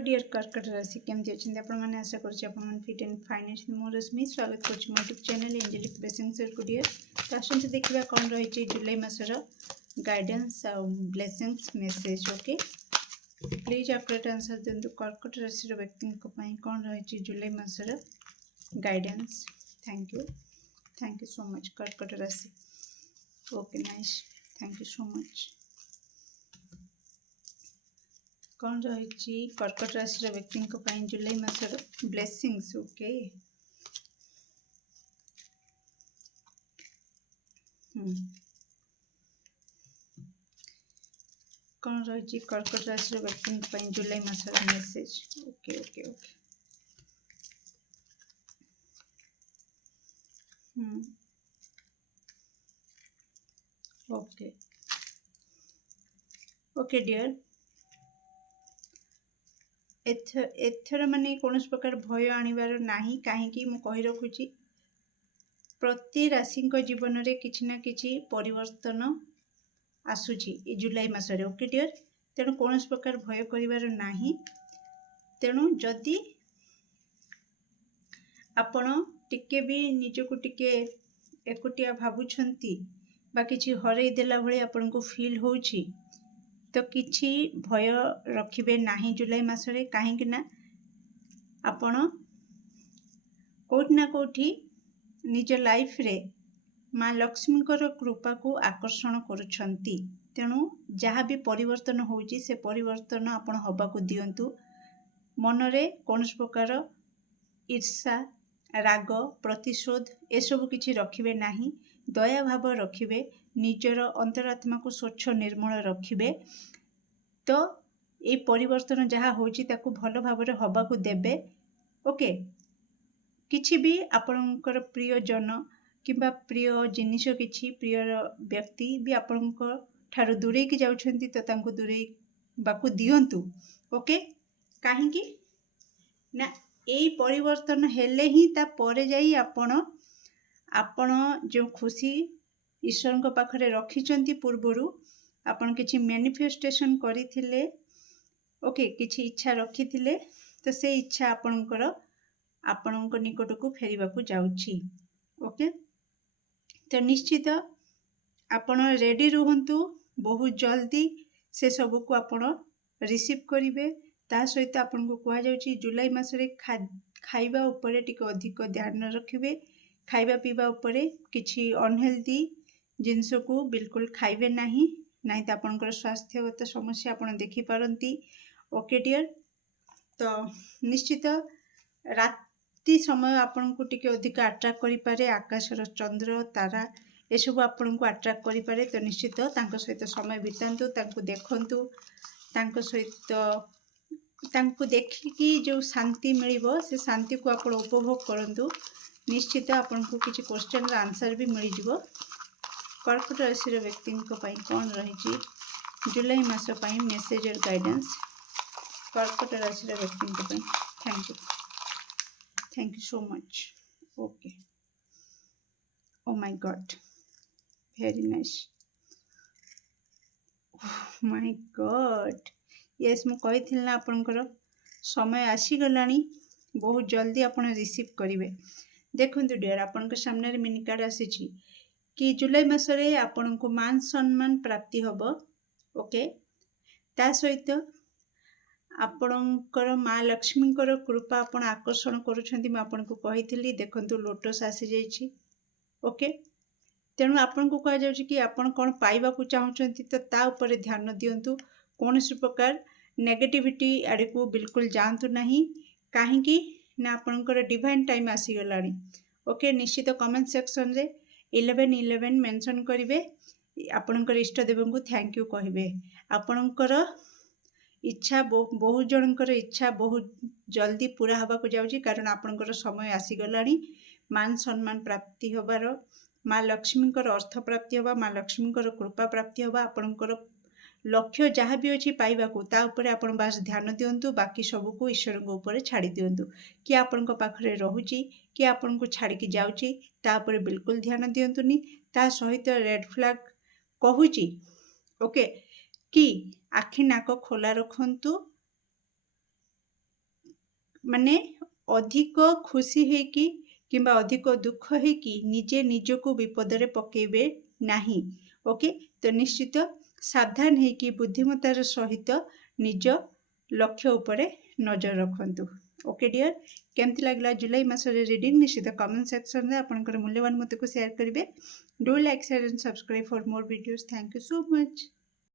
Hello dear कर्कट राशि केमती अच्छे आपण मैंने आशा कर फिट एंड फाइन अच्छे मोर रश्मि स्वागत कर यूट्यूब चैनल एंजेलिक ब्लेसिंग्स को डियर तो आसते देखा कौन रही जुलाई मासर गाइडेंस आ blessings message okay please accurate answer दिंतु कर्कट राशि व्यक्ति कौन रही जुलाई मासर guidance thank you so much कर्कट राशि okay nice thank you so much कौन रही कर्कट राशि व्यक्ति जुलाई मासर ब्लेसिंग्स ओके कौन रही कर्कट राशि व्यक्ति जुलाई मासर message okay okay okay okay okay dear एथर माने कौन प्रकार भय आनिबार नाही कहीं मु कहि रखुची प्रति राशि जीवन में किछि ना किछि परिवर्तन आसुची ए जुलाई मासरे ओके डियर तेणु कौन प्रकार भय करिवार नाही तेणु जदि आपण टिके भी निजको टिके एकुटिया भाबुछंती बा किछि हरई देला भली आपन को फील होउची तो किछि भय रखिबे नाही जुलाई मासरे कहीं ना आपण कोठी ना कोठी निज लाइफ रे माँ लक्ष्मी कृपा को आकर्षण करुछंती तेणु जहाँ भी परिवर्तन होउची से परिवर्तन आपण हबा को दियंतु मनरे कौन प्रकार ईर्षा राग प्रतिशोध एसबू किछि रखिबे नाही दया भाव रखिबे निजर अंतरात्मा को स्वच्छ निर्मल रखिबे तो ये परिवर्तन जहाँ होची ताकू भल भाव हबा को देबे ओके किछि भी आपणकर प्रिय जन किंबा प्रिय जिनिष किछि प्रिय व्यक्ति भी आपणकर ठारू दूरे की जाउछंती तो तांको दूरे बाकू दियंतु ओके काहेकि ना एई परिवर्तन हेले ही ता परे जाई आपण जो खुशी ईश्वर को पाखरे रखिचंती पूर्वरु आपण किछि मैनिफेस्टेशन करिथिले ओके किछि इच्छा रखिथिले तो से इच्छा आपणक निकट को फेरिबा को जाउछि ओके तो निश्चित आपण रेडी रुहंतु बहुत जल्दी से सब को आपण रिसीव करिवे ता सहित आपन को कहा जाउछि जुलाई मासरे खाइबा उपरे टिके अधिक ध्यान रखिबे खाइबा पीबा उपरे किछि अनहेल्दी जिंस को बिल्कुल खाइबे नाही नहीं तो आपनकर स्वास्थ्यगत समस्या आपण देखि पारंती ओके डियर तो निश्चित राति समय आपन को टिके अधिक अट्रैक्ट करि पारे आकाशर चंद्र तारा ए सब आपन को अट्रैक्ट करि पारे तो निश्चित तांको सहित समय बितांतु तांको देखंतु तांको सहित तांको देखिकी जो शांति मिलिबो से शांति को आपण उपभोग करंतु निश्चित आपन को किछि क्वेश्चन रा आंसर भी मिल जिवो कर्कट राशि व्यक्ति कौन रही जुलाई मास मेसेज और गाइडेंस कर्कट राशि व्यक्ति thank you so much okay oh my God very nice my God yes मु कही ना आपनकर समय आसीगलानी बहुत जल्दी आपण रिसीव करेंगे देखु डियर आपण सामने मिनी कार्ड आसी कि जुलाई मासरे आपण को मान सम्मान प्राप्ति हब ओके ता सहित आपणकर माँ लक्ष्मी कृपा आपण आकर्षण करुछंती मैं आपन को कही देखंतु लोटस आसी जाइछि ओके तेणु आपन को कहा जाउछि कि आपण कोन पाइबा को चाहउछंती तो ता ऊपर ध्यान दियंतु कोनोसी प्रकार नेगेटिविटी आड़े को बिल्कुल जानतु नहीं काहेकि ना आपणकर डिवाइन टाइम आसी गलानी ओके निश्चित कमेंट सेक्शन रे 1111 मेंशन करिवे आपणकर इष्ट देव को थैंक यू कहिबे आपणकर इच्छा बहुत जनकर इच्छा बहुत जल्दी पूरा हवा को जाउछि कारण आपणकर समय आसी गलानी मान सम्मान प्राप्ति होबार माँ लक्ष्मी अर्थ प्राप्ति होबा माँ लक्ष्मी कृपा प्राप्ति होबा आपणकर लक्ष्य जहाँ भी अच्छी पाइबा ता उपरे आपण बास ध्यान दियंतु बाकी सब को ईश्वर को ऊपर छाड़ी दियंतु कि आपण को पाखरे रहुची कि आपण को छाड़ी की जाउची ता उपरे बिल्कुल ध्यान दियंतुनी ता सहित रेड फ्लैग कहूची ओके कि आखि नाक खोला रखंतु ମାନେ ଅଧିକ ଖୁସି ହେଇକି କିମ୍ବା ଅଧିକ ଦୁଃଖ ହେଇକି ନିଜେ ନିଜକୁ ବିପଦରେ ପକେଇବେ ନାହିଁ। ଓକେ, ତ ନିଶ୍ଚିତ ସାବଧାନ ହେଇକି ବୁଦ୍ଧିମତାର ସହିତ ନିଜ ଲକ୍ଷ୍ୟ ଉପରେ ନଜର ରଖନ୍ତୁ। ଓକେ ଡିଅର୍, କେମିତି ଲାଗିଲା ଜୁଲାଇ ମାସରେ ରିଡ଼ିଂ ନିଶ୍ଚିତ କମେଣ୍ଟ ସେକ୍ସନରେ ଆପଣଙ୍କର ମୂଲ୍ୟବାନ ମତକୁ ସେୟାର କରିବେ। Do like, share and subscribe for more videos. Thank you so much.